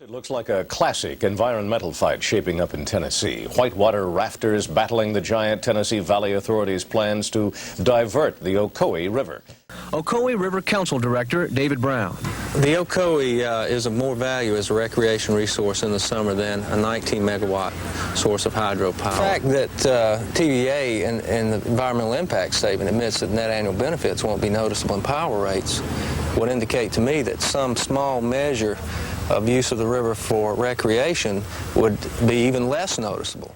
It looks like a classic environmental fight shaping up in Tennessee. Whitewater rafters battling the giant Tennessee Valley Authority's plans to divert the Ocoee River. Ocoee River Council Director David Brown. The Ocoee is of more value as a recreation resource in the summer than a 19-megawatt source of hydropower. The fact that TVA and the environmental impact statement admits that net annual benefits won't be noticeable in power rates would indicate to me that some small measure of use of the river for recreation would be even less noticeable.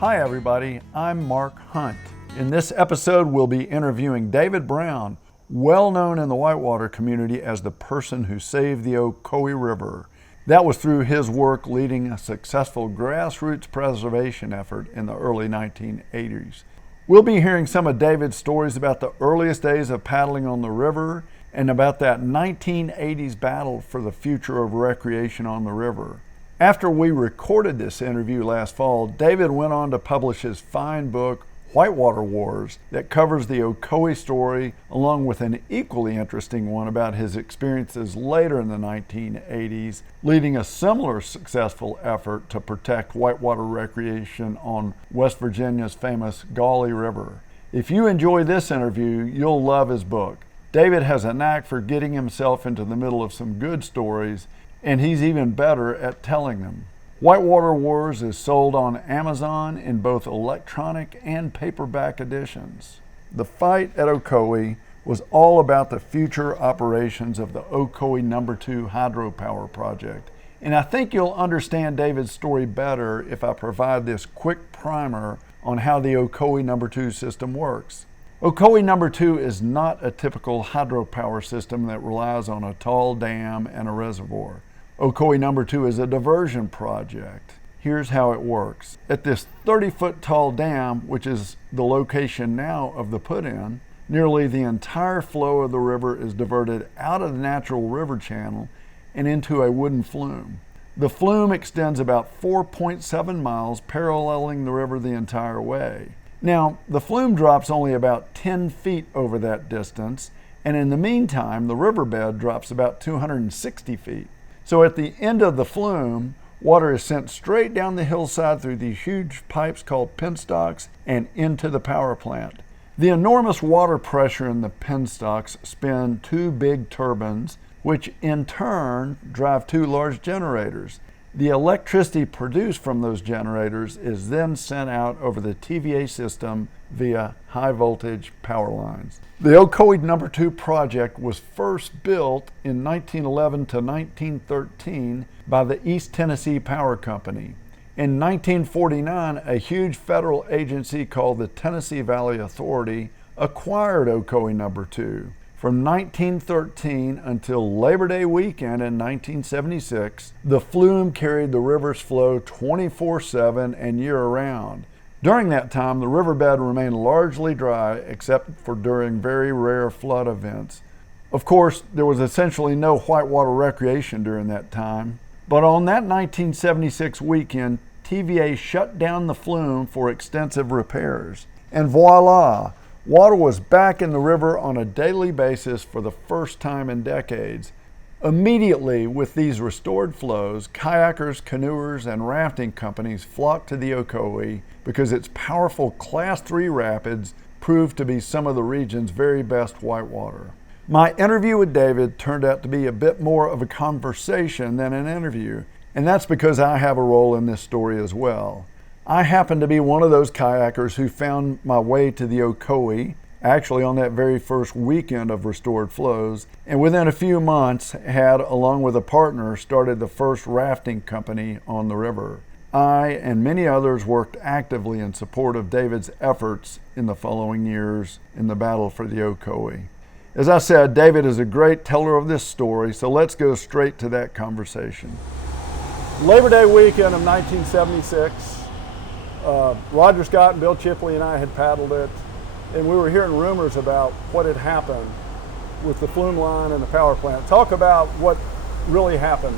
Hi everybody, I'm Marc Hunt. In this episode we'll be interviewing David Brown, well known in the whitewater community as the person who saved the Ocoee River. That was through his work leading a successful grassroots preservation effort in the early 1980s. We'll be hearing some of David's stories about the earliest days of paddling on the river and about that 1980s battle for the future of recreation on the river. After we recorded this interview last fall, David went on to publish his fine book, Whitewater Wars, that covers the Ocoee story, along with an equally interesting one about his experiences later in the 1980s, leading a similar successful effort to protect whitewater recreation on West Virginia's famous Ocoee River. If you enjoy this interview, you'll love his book. David has a knack for getting himself into the middle of some good stories, and he's even better at telling them. Whitewater Wars is sold on Amazon in both electronic and paperback editions. The fight at Ocoee was all about the future operations of the Ocoee No. 2 hydropower project. And I think you'll understand David's story better if I provide this quick primer on how the Ocoee No. 2 system works. Ocoee No. 2 is not a typical hydropower system that relies on a tall dam and a reservoir. Ocoee No. 2 is a diversion project. Here's how it works. At this 30-foot tall dam, which is the location now of the put-in, nearly the entire flow of the river is diverted out of the natural river channel and into a wooden flume. The flume extends about 4.7 miles, paralleling the river the entire way. Now, the flume drops only about 10 feet over that distance, and in the meantime, the riverbed drops about 260 feet. So at the end of the flume, water is sent straight down the hillside through these huge pipes called penstocks and into the power plant. The enormous water pressure in the penstocks spin two big turbines, which in turn drive two large generators. The electricity produced from those generators is then sent out over the TVA system via high voltage power lines. The Ocoee No. 2 project was first built in 1911 to 1913 by the East Tennessee Power Company. In 1949, a huge federal agency called the Tennessee Valley Authority acquired Ocoee No. 2. From 1913 until Labor Day weekend in 1976, the flume carried the river's flow 24/7 and year-round. During that time, the riverbed remained largely dry except for during very rare flood events. Of course, there was essentially no whitewater recreation during that time, but on that 1976 weekend, TVA shut down the flume for extensive repairs. And voila! Water was back in the river on a daily basis for the first time in decades. Immediately, with these restored flows, kayakers, canoers, and rafting companies flocked to the Ocoee because its powerful Class 3 rapids proved to be some of the region's very best whitewater. My interview with David turned out to be a bit more of a conversation than an interview, and that's because I have a role in this story as well. I happen to be one of those kayakers who found my way to the Ocoee, actually on that very first weekend of restored flows, and within a few months had, along with a partner, started the first rafting company on the river. I and many others worked actively in support of David's efforts in the following years in the battle for the Ocoee. As I said, David is a great teller of this story, so let's go straight to that conversation. Labor Day weekend of 1976, Roger Scott and Bill Chipley and I had paddled it, and we were hearing rumors about what had happened with the flume line and the power plant. Talk about what really happened,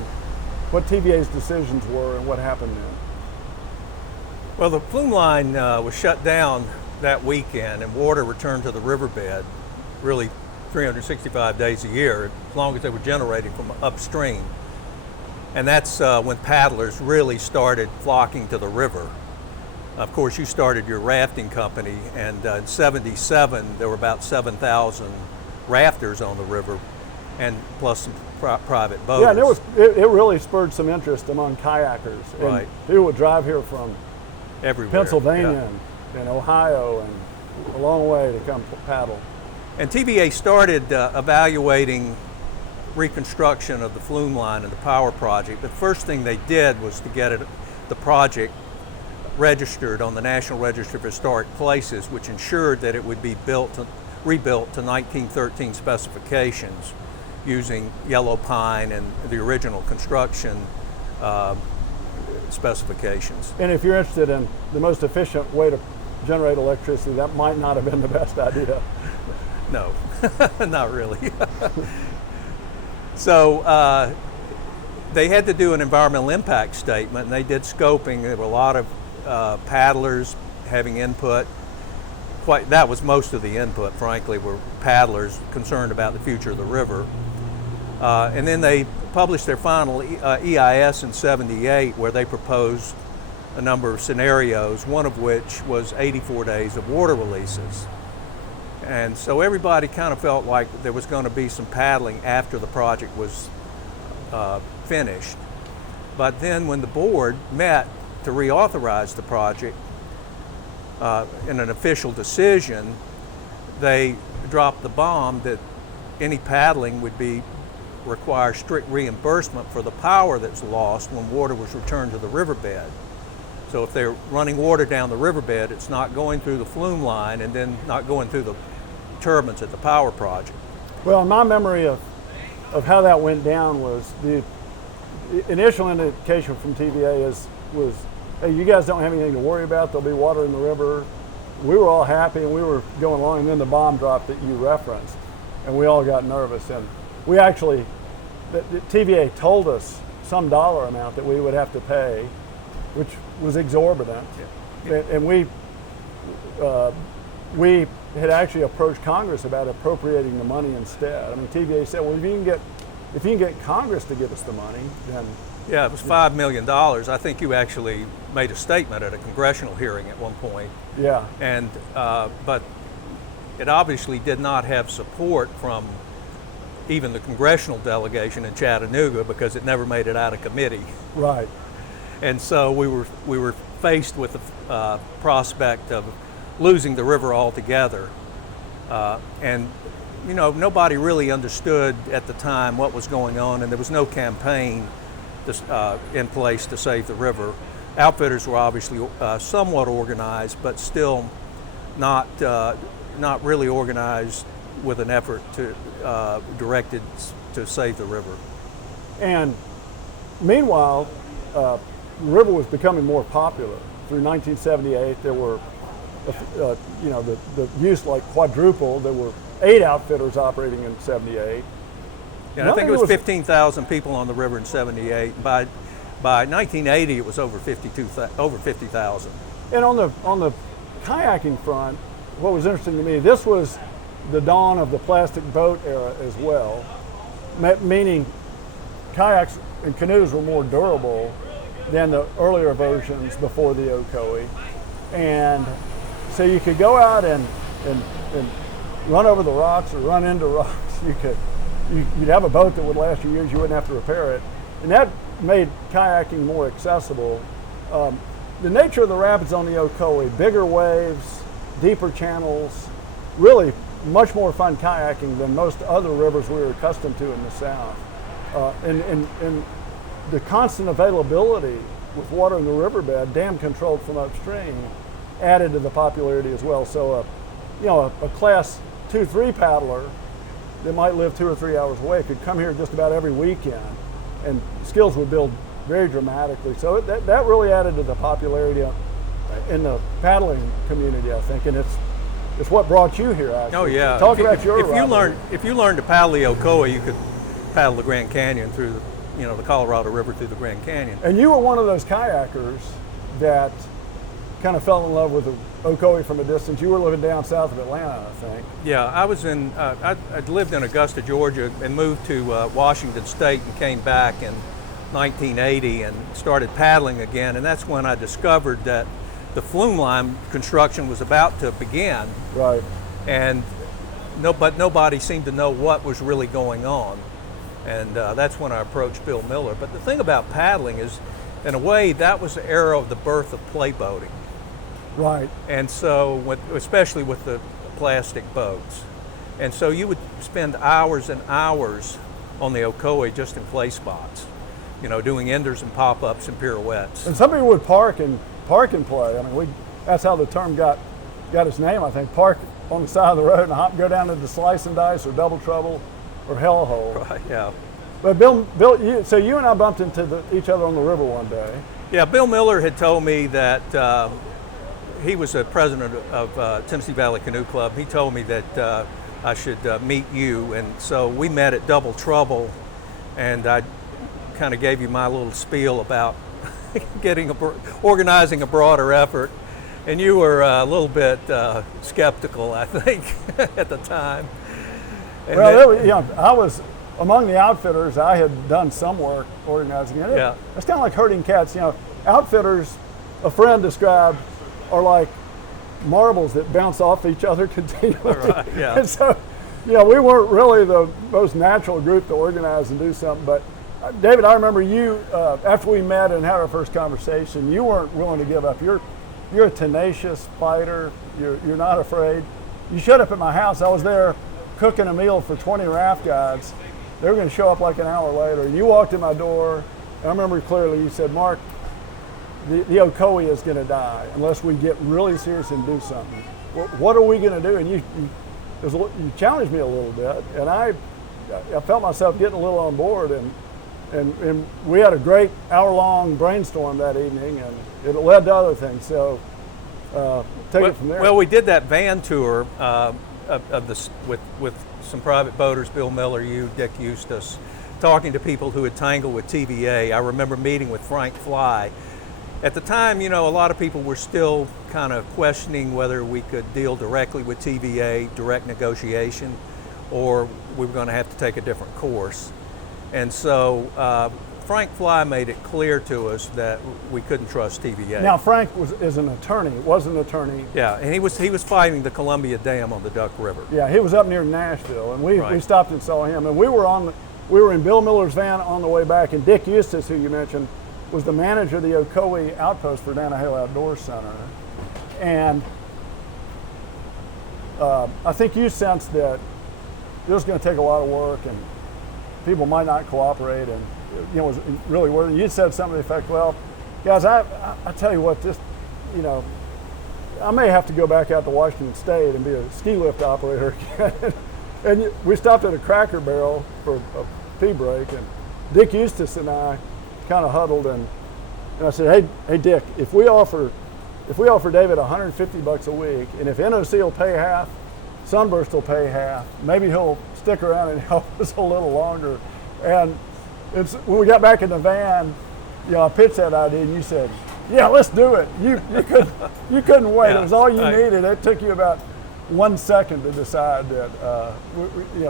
what TVA's decisions were, and what happened then. Well, the flume line was shut down that weekend, and water returned to the riverbed really 365 days a year, as long as they were generating from upstream. And that's when paddlers really started flocking to the river. Of course, you started your rafting company, and in '77 there were about 7,000 rafters on the river, and plus some private boaters. Yeah, and it really spurred some interest among kayakers. Right. And people would drive here from Everywhere. Pennsylvania and Ohio and a long way to come paddle. And TVA started evaluating reconstruction of the flume line and the power project. The first thing they did was to get the project registered on the National Register of Historic Places, which ensured that it would be rebuilt to 1913 specifications using yellow pine and the original construction specifications. And if you're interested in the most efficient way to generate electricity, that might not have been the best idea. No, not really. So they had to do an environmental impact statement, and they did scoping. There were a lot of paddlers having input. That was most of the input, frankly, were paddlers concerned about the future of the river. And then they published their final EIS in '78, where they proposed a number of scenarios, one of which was 84 days of water releases. And so everybody kind of felt like there was going to be some paddling after the project was finished. But then when the board met to reauthorize the project in an official decision, they dropped the bomb that any paddling would require strict reimbursement for the power that's lost when water was returned to the riverbed. So if they're running water down the riverbed, it's not going through the flume line and then not going through the turbines at the power project. Well, my memory of how that went down was the initial indication from TVA was, hey, you guys don't have anything to worry about. There'll be water in the river. We were all happy and we were going along, and then the bomb dropped that you referenced, and we all got nervous. And we actually, the TVA told us some dollar amount that we would have to pay, which was exorbitant. Yeah. And we had actually approached Congress about appropriating the money instead. I mean, TVA said, well, if you can get Congress to give us the money, then... Yeah, it was $5 million. I think you actually made a statement at a congressional hearing at one point. Yeah. And, but it obviously did not have support from even the congressional delegation in Chattanooga, because it never made it out of committee. Right. And so we were faced with the prospect of losing the river altogether. And you know, nobody really understood at the time what was going on, and there was no campaign in place to save the river. Outfitters were obviously somewhat organized, but still not really organized with an effort directed to save the river. And meanwhile, the river was becoming more popular. Through 1978, there were, the use like quadrupled. There were 8 outfitters operating in '78. Yeah, I think it was 15,000 people on the river in '78. By 1980, it was over 50,000. And on the kayaking front, what was interesting to me, this was the dawn of the plastic boat era as well, meaning kayaks and canoes were more durable than the earlier versions before the Ocoee. And so you could go out and run over the rocks or run into rocks. You'd have a boat that would last you years. You wouldn't have to repair it. And that made kayaking more accessible. The nature of the rapids on the Ocoee, bigger waves, deeper channels, really much more fun kayaking than most other rivers we were accustomed to in the South. And the constant availability with water in the riverbed, dam controlled from upstream, added to the popularity as well. So, a class 2-3 paddler that might live 2 or 3 hours away could come here just about every weekend, and skills would build very dramatically. So that really added to the popularity in the paddling community, I think, and it's what brought you here, actually. Oh yeah. Talk about your if you learned to paddle the Ocoee, you could paddle the Grand Canyon through the Colorado River through the Grand Canyon. And you were one of those kayakers that kind of fell in love with the Ocoee from a distance. You were living down south of Atlanta, I think. Yeah, I was I'd lived in Augusta, Georgia, and moved to Washington State and came back in 1980 and started paddling again. And that's when I discovered that the flume line construction was about to begin. Right. And but nobody seemed to know what was really going on. And that's when I approached Bill Miller. But the thing about paddling is, in a way, that was the era of the birth of play boating. Right. And so, especially with the plastic boats. And so you would spend hours and hours on the Ocoee just in play spots, doing enders and pop-ups and pirouettes. And some people would park and play. I mean, that's how the term got its name, I think. Park on the side of the road and go down to the Slice and Dice or Double Trouble or Hell Hole. Right, yeah. But Bill, so you and I bumped into each other on the river one day. Yeah, Bill Miller had told me that he was a president of Tennessee Valley Canoe Club. He told me that I should meet you, and so we met at Double Trouble, and I kind of gave you my little spiel about organizing a broader effort, and you were a little bit skeptical, I think, at the time. And I was among the outfitters. I had done some work organizing it. Yeah. It's kind of like herding cats. Outfitters, a friend described, are like marbles that bounce off each other continually. Right, yeah. And so, we weren't really the most natural group to organize and do something. But David, I remember you, after we met and had our first conversation, you weren't willing to give up. You're a tenacious fighter. You're not afraid. You showed up at my house. I was there cooking a meal for 20 raft guides. They were going to show up like an hour later. And you walked in my door, and I remember clearly you said, "Mark, the Ocoee is going to die unless we get really serious and do something. What are we going to do?" And you challenged me a little bit, and I felt myself getting a little on board, and we had a great hour-long brainstorm that evening, and it led to other things. So take it from there. Well, we did that van tour with some private boaters, Bill Miller, you, Dick Eustace, talking to people who had tangled with TVA. I remember meeting with Frank Fly. At the time, a lot of people were still kind of questioning whether we could deal directly with TVA, direct negotiation, or we were going to have to take a different course. And so Frank Fly made it clear to us that we couldn't trust TVA. Now, Frank was an attorney. Yeah, and he was fighting the Columbia Dam on the Duck River. Yeah, he was up near Nashville, and we stopped and saw him. And we were in Bill Miller's van on the way back, and Dick Eustace, who you mentioned, was the manager of the Ocoee outpost for Danahail Outdoor Center. And I think you sensed that it was going to take a lot of work and people might not cooperate, and it was really worth it. You said something to the effect, "Well, guys, I tell you what, I may have to go back out to Washington State and be a ski lift operator again." And we stopped at a Cracker Barrel for a pee break, and Dick Eustace and I kind of huddled, and I said, hey Dick, if we offer David $150 a week, and if NOC will pay half, Sunburst will pay half, maybe he'll stick around and help us a little longer. And when we got back in the van, I pitched that idea, and you said, "Yeah, let's do it." You couldn't wait. Yeah, it was all you needed. It took you about 1 second to decide that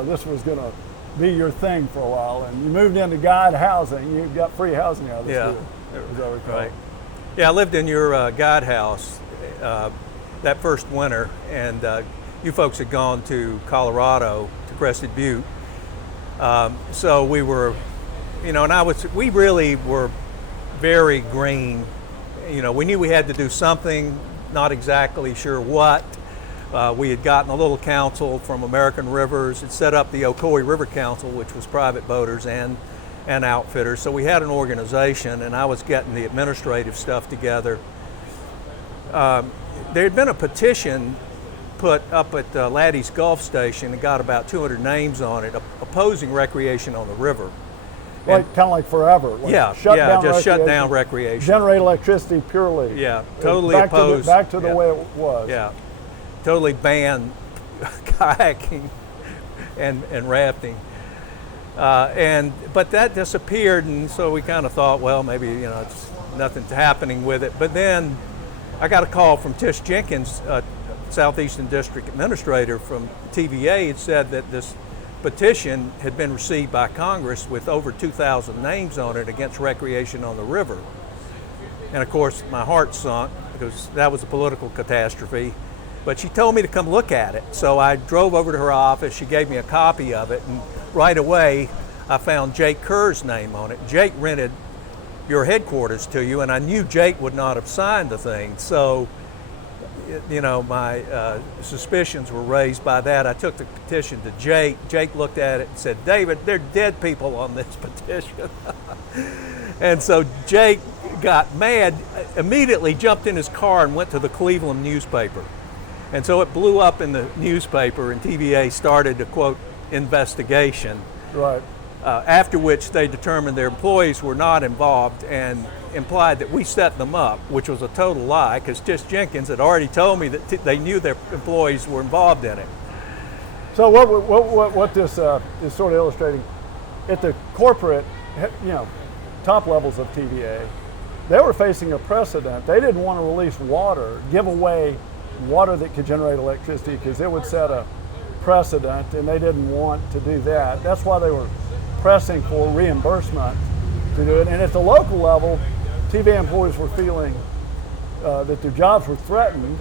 this was going to be your thing for a while, and you moved into guide housing. You got free housing out of this deal. Right. Yeah, I lived in your guide house that first winter, and you folks had gone to Colorado to Crested Butte, so we were, and we really were very green. We knew we had to do something, not exactly sure what. We had gotten a little council from American Rivers and set up the Ocoee River Council, which was private boaters and and outfitters. So we had an organization, and I was getting the administrative stuff together. There had been a petition put up at Laddie's Gulf Station and got about 200 names on it opposing recreation on the river. Like kind of like forever. Like Shut down recreation. Generate electricity purely. Yeah, totally back opposed. Back to the way it was. Yeah, totally ban kayaking and rafting. But that disappeared, and so we kind of thought, well, maybe it's nothing's happening with it. But then I got a call from Tish Jenkins, Southeastern District Administrator from TVA. It said that this petition had been received by Congress with over 2,000 names on it against recreation on the river. And of course, my heart sunk because that was a political catastrophe. But she told me to come look at it. So I drove over to her office. She gave me a copy of it. And right away, I found Jake Kerr's name on it. Jake rented your headquarters to you, and I knew Jake would not have signed the thing. So, my suspicions were raised by that. I took the petition to Jake. Jake looked at it and said, "David, there are dead people on this petition." And so Jake got mad, immediately jumped in his car and went to the Cleveland newspaper. And so it blew up in the newspaper, and TVA started a, quote, investigation. Right. After which they determined their employees were not involved and implied that we set them up, which was a total lie, because Tish Jenkins had already told me that they knew their employees were involved in it. So what this is sort of illustrating, at the corporate, top levels of TVA, they were facing a precedent. They didn't want to release water, give away water that could generate electricity, because it would set a precedent, and they didn't want to do that. That's why they were pressing for reimbursement to do it. And at the local level, TVA employees were feeling that their jobs were threatened,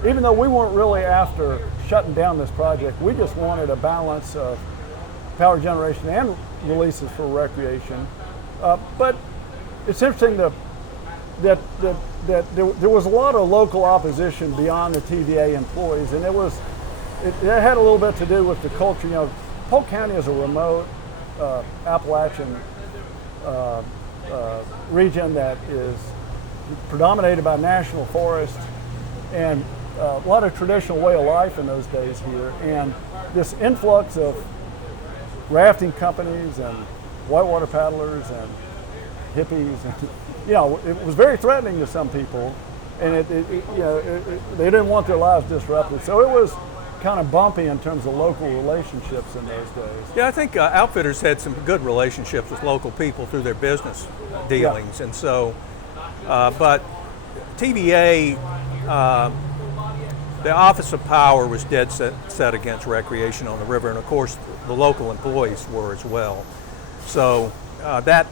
even though we weren't really after shutting down this project. We just wanted a balance of power generation and releases for recreation. But it's interesting that there was a lot of local opposition beyond the TVA employees, and it had a little bit to do with the culture. Polk County is a remote Appalachian region that is predominated by national forests and a lot of traditional way of life in those days here. And this influx of rafting companies and whitewater paddlers and hippies, it was very threatening to some people, and they didn't want their lives disrupted. So it was kind of bumpy in terms of local relationships in those days. Yeah, I think outfitters had some good relationships with local people through their business dealings. Yeah. And so, but TVA, the Office of Power was dead set against recreation on the river, and of course the local employees were as well. So that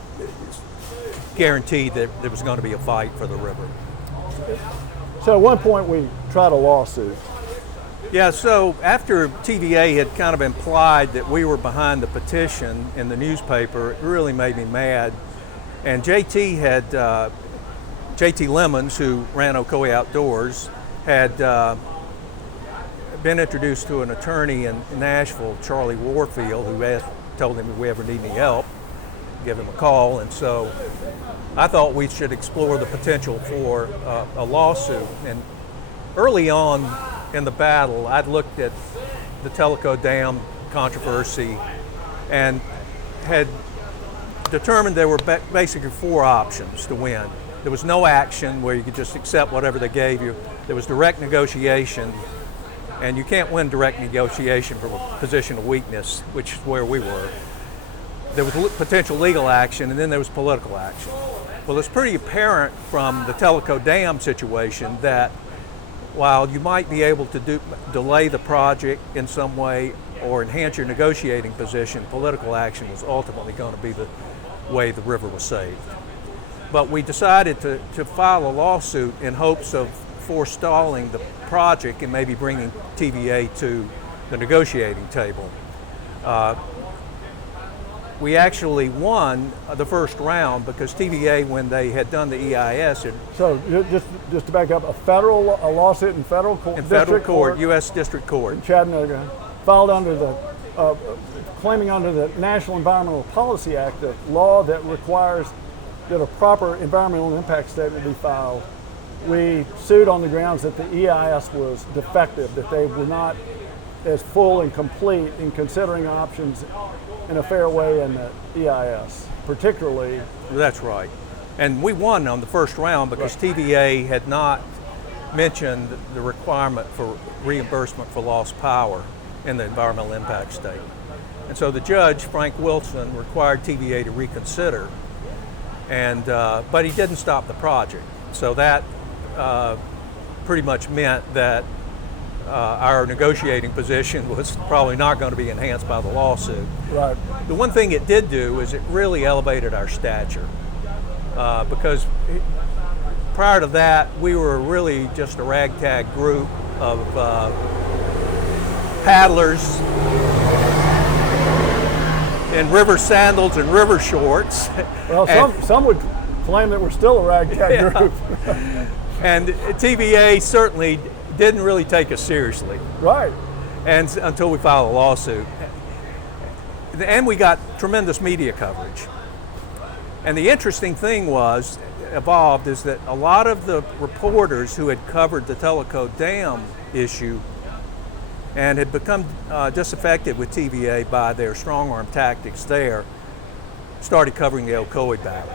guaranteed that there was going to be a fight for the river. So at one point we tried a lawsuit. Yeah, so after TVA had kind of implied that we were behind the petition in the newspaper, it really made me mad. And JT Lemons, who ran Ocoee Outdoors, had been introduced to an attorney in Nashville, Charlie Warfield, who told him if we ever need any help, give him a call. And so I thought we should explore the potential for a lawsuit. And early on in the battle, I'd looked at the Tellico Dam controversy and had determined there were basically four options to win. There was no action, where you could just accept whatever they gave you. There was direct negotiation, and you can't win direct negotiation from a position of weakness, which is where we were. There was potential legal action, and then there was political action. Well, it's pretty apparent from the Tellico Dam situation that while you might be able to delay the project in some way or enhance your negotiating position, political action was ultimately going to be the way the river was saved. But we decided to file a lawsuit in hopes of forestalling the project and maybe bringing TVA to the negotiating table. We actually won the first round because TVA, when they had done the EIS, so just to back up, a lawsuit in federal court, in federal court, U.S. District Court in Chattanooga, filed under the claiming under the National Environmental Policy Act, a law that requires that a proper environmental impact statement be filed. We sued on the grounds that the EIS was defective, that they were not as full and complete in considering options in a fair way in the EIS, particularly. That's right. And we won on the first round because TVA had not mentioned the requirement for reimbursement for lost power in the environmental impact statement. And so the judge, Frank Wilson, required TVA to reconsider, and but he didn't stop the project. So that pretty much meant that our negotiating position was probably not going to be enhanced by the lawsuit. Right. The one thing it did do is it really elevated our stature, because prior to that, we were really just a ragtag group of paddlers in river sandals and river shorts. Well, some would claim that we're still a ragtag group. And TVA certainly didn't really take us seriously. Right. And until we filed a lawsuit. And we got tremendous media coverage. And the interesting thing evolved is that a lot of the reporters who had covered the Tellico Dam issue and had become disaffected with TVA by their strong-arm tactics there started covering the Ocoee battle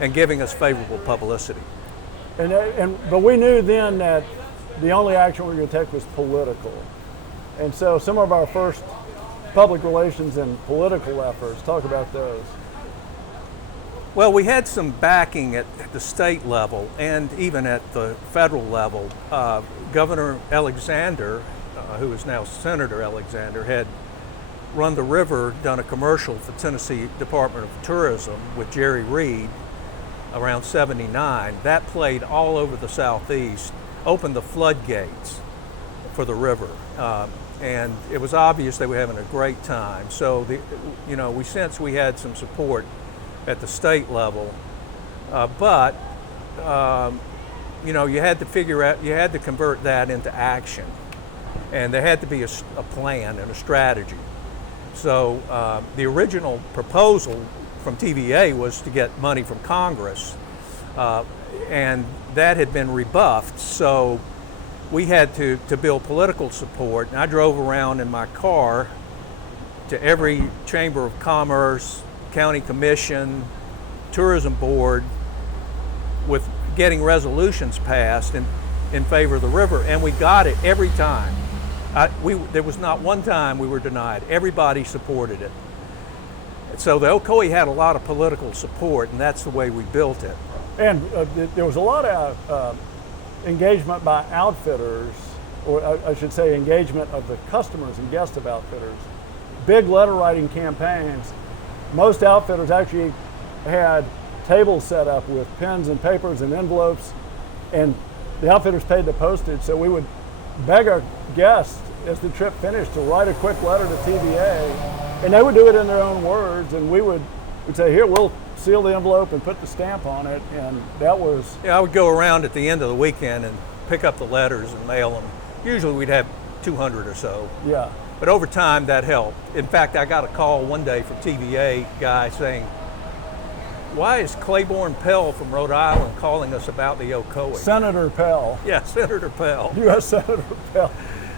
and giving us favorable publicity. But we knew then that the only action we were going to take was political. And so some of our first public relations and political efforts, talk about those. Well, we had some backing at the state level and even at the federal level. Governor Alexander, who is now Senator Alexander, had run the river, done a commercial for Tennessee Department of Tourism with Jerry Reed around '79. That played all over the Southeast, opened the floodgates for the river. And it was obvious they were having a great time. So, we sensed we had some support at the state level, but you had to figure out, you had to convert that into action, and there had to be a plan and a strategy. So the original proposal from TVA was to get money from Congress, and that had been rebuffed. So we had to build political support, and I drove around in my car to every Chamber of Commerce, County Commission, Tourism Board, with getting resolutions passed in favor of the river, and we got it every time. There was not one time we were denied. Everybody supported it. So the Ocoee had a lot of political support, and that's the way we built it. And there was a lot of engagement by outfitters, or I should say engagement of the customers and guests of outfitters. Big letter writing campaigns. Most outfitters actually had tables set up with pens and papers and envelopes, and the outfitters paid the postage, so we would beg our guests as the trip finished to write a quick letter to TVA, and they would do it in their own words, and we'd say, here, we'll seal the envelope and put the stamp on it, and that was... Yeah, I would go around at the end of the weekend and pick up the letters and mail them. Usually we'd have 200 or so. Yeah. But over time, that helped. In fact, I got a call one day from TVA guy saying, why is Claiborne Pell from Rhode Island calling us about the Ocoee? Senator Pell. Yeah, Senator Pell. U.S. Senator Pell.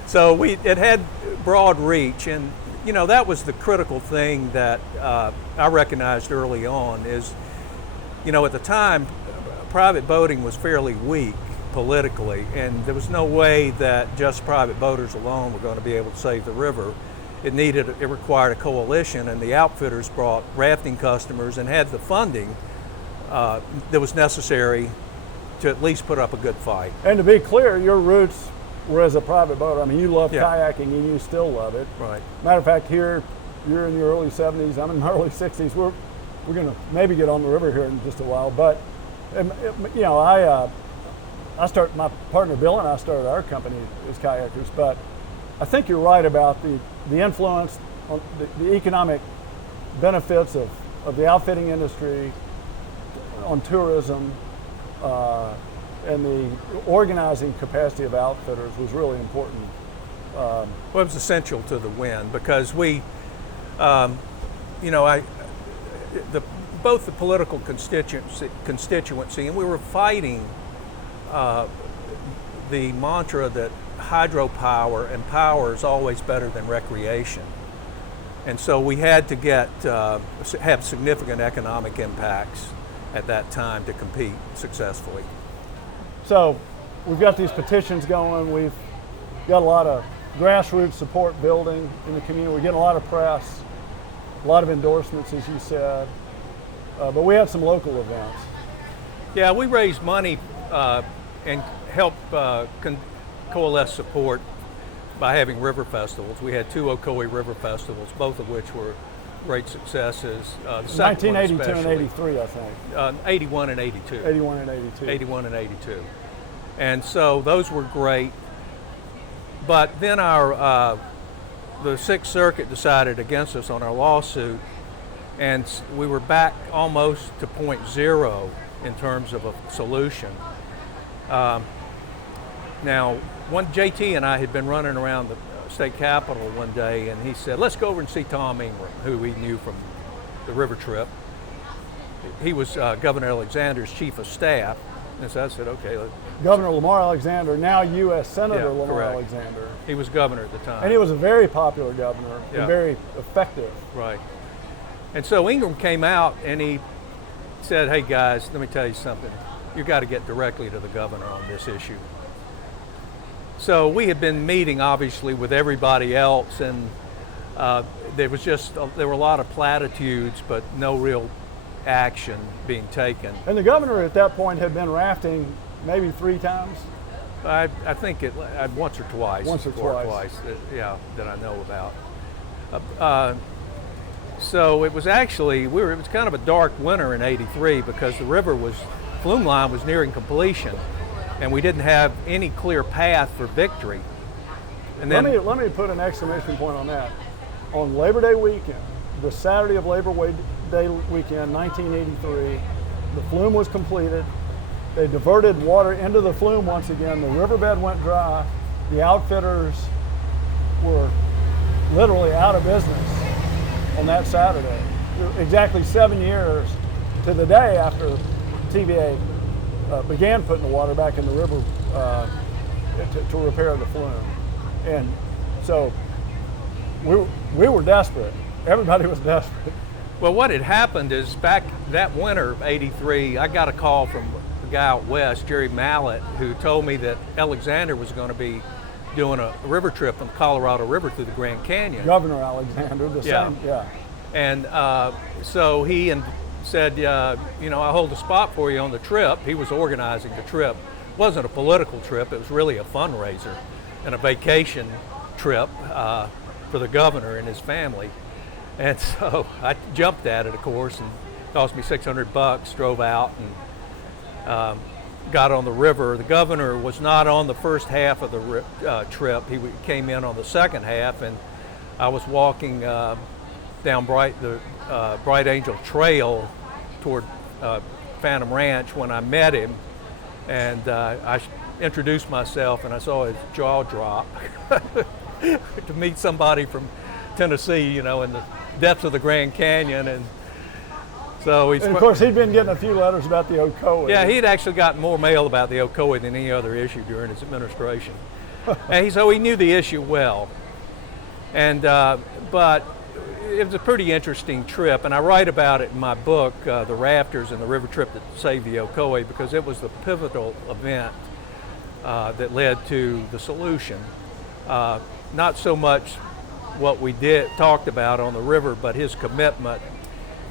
So it had broad reach, and that was the critical thing that I recognized early on is, at the time, private boating was fairly weak politically, and there was no way that just private boaters alone were going to be able to save the river. It required a coalition, and the outfitters brought rafting customers and had the funding that was necessary to at least put up a good fight. And to be clear, your roots were as a private boater. I mean, you love Yeah. kayaking and you still love it. Right. Matter of fact, here, you're in your early 70s, I'm in my early 60s. We're going to maybe get on the river here in just a while, but my partner Bill and I started our company as kayakers, but I think you're right about the influence on the economic benefits of the outfitting industry on tourism, and the organizing capacity of outfitters was really important Well, it was essential to the win because we, both the political constituency, and we were fighting the mantra that hydropower and power is always better than recreation. And so we had to have significant economic impacts at that time to compete successfully. So we've got these petitions going. We've got a lot of grassroots support building in the community. We're getting a lot of press, a lot of endorsements, as you said. But we had some local events. Yeah, we raised money and helped coalesce support by having river festivals. We had 2 Ocoee River festivals, both of which were great successes. The second 1982 one and 83, I think. 81 and 82. 81 and 82. 81 and 82. And so those were great. But then the Sixth Circuit decided against us on our lawsuit, and we were back almost to point zero in terms of a solution. Now, JT and I had been running around the state capitol one day, and he said, let's go over and see Tom Ingram, who we knew from the river trip. He was Governor Alexander's chief of staff. And so I said, okay. Governor Lamar Alexander, now U.S. Senator Lamar correct. Alexander. He was governor at the time. And he was a very popular governor Yeah. and very effective. Right. And so Ingram came out and he said, hey guys, let me tell you something. You got to get directly to the governor on this issue. So we had been meeting obviously with everybody else, and there were a lot of platitudes, but no real action being taken. And the governor at that point had been rafting maybe 3 times? I think once or twice. Once or twice. That I know about. So it was actually, it was kind of a dark winter in '83 because the flume line was nearing completion, and we didn't have any clear path for victory. And then let me put an exclamation point on that. On Labor Day weekend, the Saturday of Labor Day weekend, 1983, the flume was completed. They diverted water into the flume once again. The riverbed went dry. The outfitters were literally out of business on that Saturday. Exactly 7 years to the day after TVA began putting the water back in the river to repair the flume. And so we were desperate. Everybody was desperate. Well, what had happened is back that winter of '83, I got a call from a guy out west, Jerry Mallett, who told me that Alexander was going to be doing a river trip on the Colorado River through the Grand Canyon. Governor Alexander, same. And so he said, I'll hold a spot for you on the trip. He was organizing the trip. It wasn't a political trip, it was really a fundraiser and a vacation trip for the governor and his family. And so I jumped at it, of course, and it cost me $600, drove out and got on the river. The governor was not on the first half of the trip. He came in on the second half, and I was walking down Bright Angel Trail toward Phantom Ranch when I met him, and I introduced myself, and I saw his jaw drop to meet somebody from Tennessee, in the depths of the Grand Canyon. And so and of course he'd been getting a few letters about the Ocoee. Yeah, he'd actually gotten more mail about the Ocoee than any other issue during his administration. And so he knew the issue well. And but it was a pretty interesting trip, and I write about it in my book, The Rafters and the River Trip That Saved the Ocoee, because it was the pivotal event that led to the solution. Not so much what we talked about on the river, but his commitment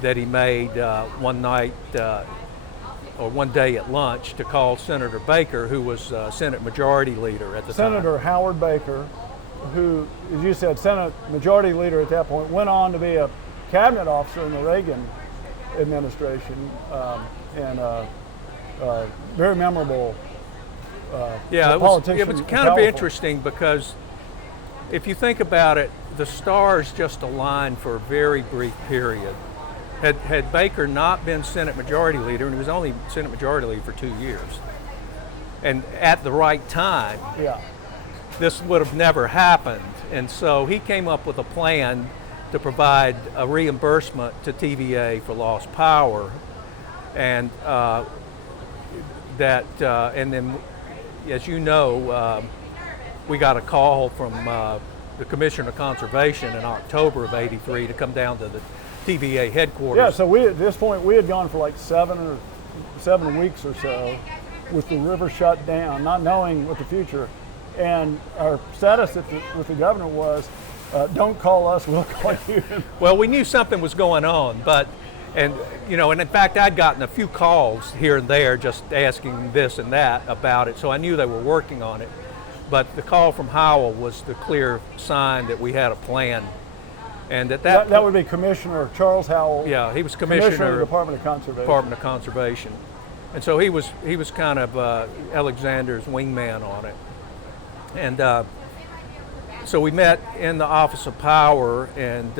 that he made one night or one day at lunch to call Senator Baker, who was Senate Majority Leader at the time. Senator Howard Baker, who, as you said, Senate Majority Leader at that point, went on to be a cabinet officer in the Reagan administration, and very memorable politician. It was kind of interesting because if you think about it, the stars just aligned for a very brief period. Had Baker not been Senate Majority Leader, and he was only Senate Majority Leader for 2 years, and at the right time, this would have never happened. And so he came up with a plan to provide a reimbursement to TVA for lost power. And and then, as you know, we got a call from the Commissioner of Conservation in October of '83 to come down to the TVA headquarters. Yeah, so at this point we had gone for like 7 weeks or so with the river shut down, not knowing what the future. And our status with the governor was, don't call us, we'll call you. Well, we knew something was going on, and in fact, I'd gotten a few calls here and there just asking this and that about it, so I knew they were working on it. But the call from Howell was the clear sign that we had a plan. And that would be Commissioner Charles Howell. Yeah, he was Commissioner of the Department of Conservation. Department of Conservation. And so he was kind of Alexander's wingman on it. And so we met in the Office of Power and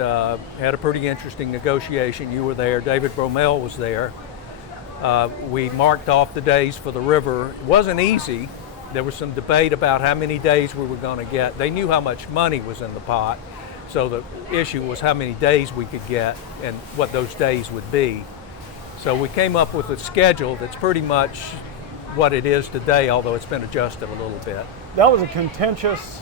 had a pretty interesting negotiation. You were there, David Bromell was there. We marked off the days for the river. It wasn't easy. There was some debate about how many days we were going to get. They knew how much money was in the pot, so the issue was how many days we could get and what those days would be. So we came up with a schedule that's pretty much what it is today, although it's been adjusted a little bit. That was a contentious,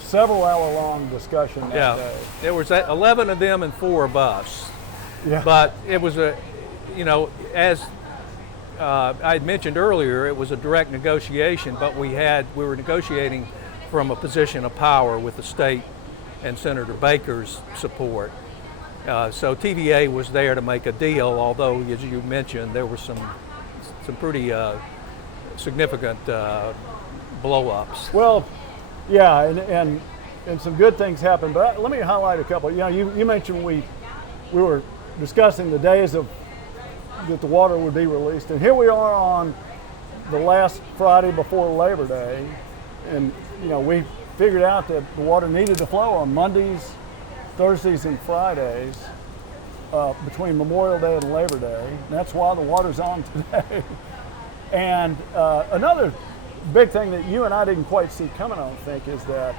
several-hour-long discussion that day. There was 11 of them and 4 of us. Yeah. But it was as I had mentioned earlier, it was a direct negotiation, but we were negotiating from a position of power with the state and Senator Baker's support. So TVA was there to make a deal, although, as you mentioned, there were some pretty significant blow-ups. Well, yeah, and some good things happened, but let me highlight a couple. You mentioned we were discussing the days that the water would be released, and here we are on the last Friday before Labor Day, and we figured out that the water needed to flow on Mondays, Thursdays, and Fridays between Memorial Day and Labor Day. And that's why the water's on today. And another big thing that you and I didn't quite see coming, I don't think, is that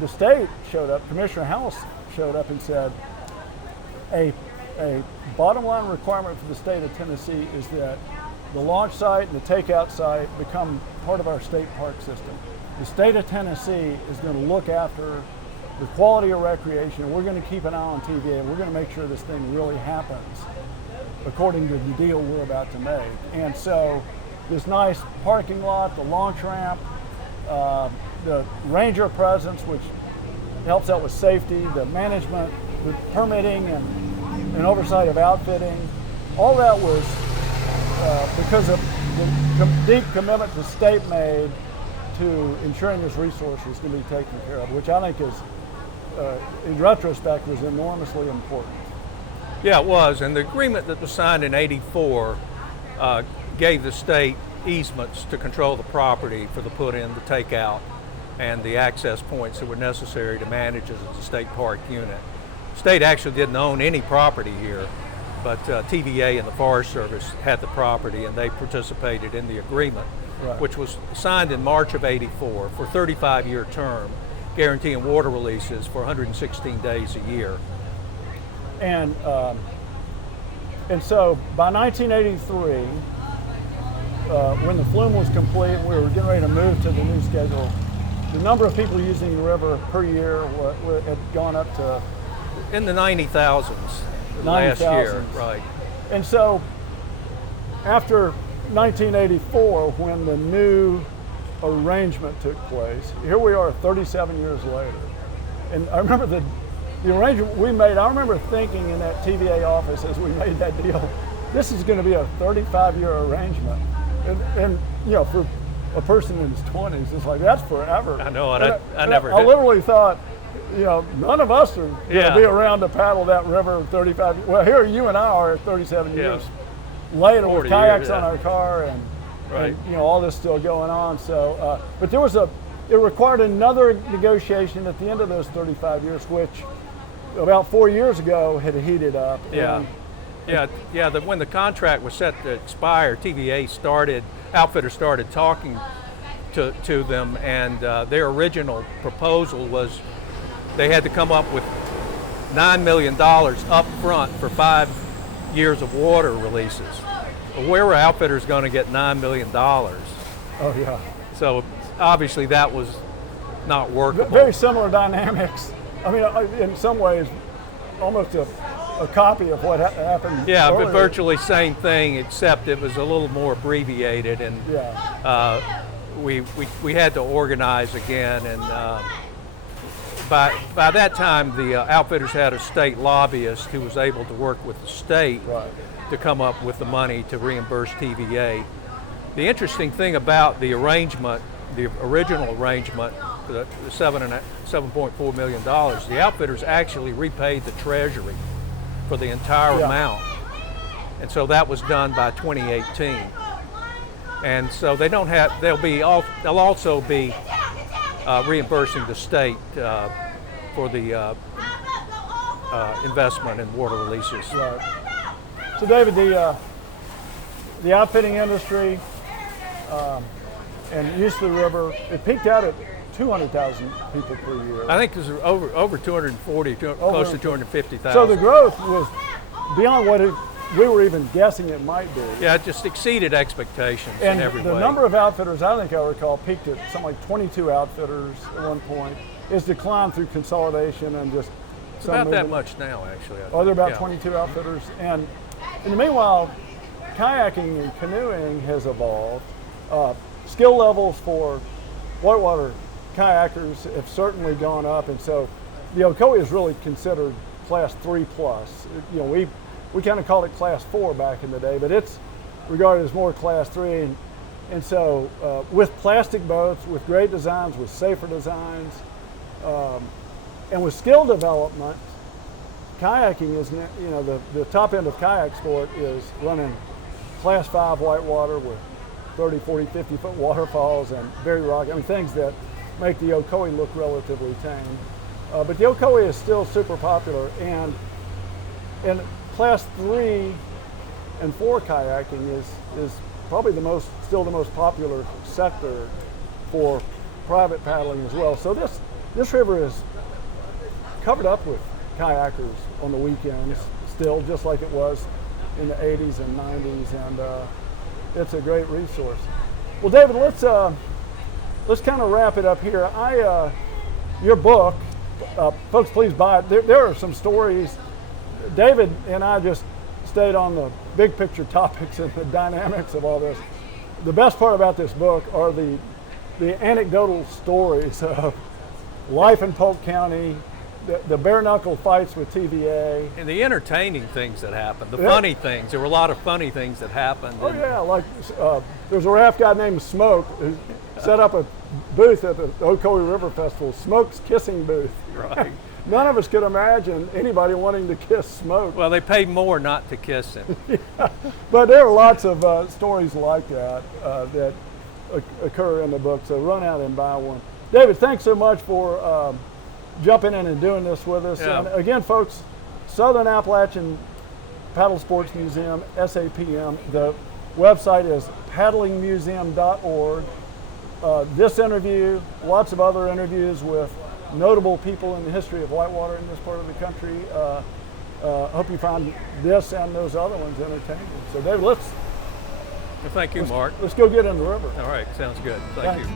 the state showed up, Commissioner House showed up and said, a bottom line requirement for the state of Tennessee is that the launch site and the takeout site become part of our state park system. The state of Tennessee is going to look after the quality of recreation, and we're going to keep an eye on TVA, and we're going to make sure this thing really happens according to the deal we're about to make. And so this nice parking lot, the launch ramp, the ranger presence, which helps out with safety, the management, the permitting, and oversight of outfitting, all that was because of the deep commitment the state made to ensuring this resource was going to be taken care of, which I think is, in retrospect, was enormously important. Yeah, it was, and the agreement that was signed in '84 gave the state easements to control the property for the put-in, the takeout, and the access points that were necessary to manage as a state park unit. The state actually didn't own any property here, but TVA and the Forest Service had the property, and they participated in the agreement, right, which was signed in March of '84 for a 35-year term, guaranteeing water releases for 116 days a year. And so by 1983, when the flume was complete and we were getting ready to move to the new schedule, the number of people using the river per year had gone up to in the 90,000s last year, right. And so after 1984, when the new arrangement took place, here we are 37 years later. And I remember the arrangement we made, I remember thinking in that TVA office as we made that deal, this is going to be a 35-year arrangement. And for a person in his 20s, it's like, that's forever. I know, I literally thought, none of us are going to be around to paddle that river 35 years. Well, here you and I are 37 years later with kayaks on our car and all this still going on. So, but it required another negotiation at the end of those 35 years, which about 4 years ago had heated up. When the contract was set to expire, TVA outfitter started talking to them, and their original proposal was they had to come up with $9 million up front for 5 years of water releases. Well, where were outfitters going to get $9 million? Oh, yeah. So obviously that was not workable. Very similar dynamics. I mean, in some ways, almost a copy of what happened. Yeah, earlier. but virtually same thing, except it was a little more abbreviated, and yeah. we had to organize again. And by that time, the outfitters had a state lobbyist who was able to work with the state Right. to come up with the money to reimburse TVA. The interesting thing about the arrangement, the original arrangement, the $7.4 million, the outfitters actually repaid the Treasury for the entire Yeah. amount. And so that was done by 2018. And so they don't have, they'll also be reimbursing the state for the investment in water releases. Right. So, David, the outfitting industry and use of the river, it peaked out at 200,000 people per year. I think there's over 240, close to 250,000. So the growth was beyond what we were even guessing it might be. Yeah, it just exceeded expectations And in every the way. number of outfitters, I think I recall, peaked at something like 22 outfitters at one point. It's declined through consolidation and just it's some about that movement. much now, actually. Oh, there are about Yeah. 22 outfitters. And in the meanwhile, kayaking and canoeing has evolved. Skill levels for whitewater kayakers have certainly gone up, and so the Ocoee is really considered class 3 plus. You know, we kind of called it class 4 back in the day, but it's regarded as more class 3. And so with plastic boats, with great designs, with safer designs, and with skill development, kayaking is, you know, the top end of kayak sport is running class 5 whitewater with 30, 40, 50 foot waterfalls and very rocky, I mean, things that make the Ocoee look relatively tame. But the Ocoee is still super popular, and class 3 and 4 kayaking is probably still the most popular sector for private paddling as well. So this river is covered up with kayakers on the weekends still, just like it was in the 80s and 90s, and it's a great resource. Well, David, let's kind of wrap it up here. Your book, folks, please buy it. There are some stories. David and I just stayed on the big picture topics and the dynamics of all this. The best part about this book are the anecdotal stories of life in Polk County, the bare knuckle fights with TVA. And the entertaining things that happened, the funny things. There were a lot of funny things that happened. Oh yeah, like there's a raft guy named Smoke who set up a booth at the Ocoee River Festival, Smoke's kissing booth. Right. None of us could imagine anybody wanting to kiss Smoke. Well, they paid more not to kiss him. But there are lots of stories like that that occur in the book, so run out and buy one. David, thanks so much for jumping in and doing this with us. Yeah. And again, folks, Southern Appalachian Paddle Sports Museum, SAPM. The website is paddlingmuseum.org. This interview, lots of other interviews with notable people in the history of whitewater in this part of the country. Hope you found this and those other ones entertaining. So David, Well, thank you, Mark. let's go get in the river. All right, sounds good. Thank you.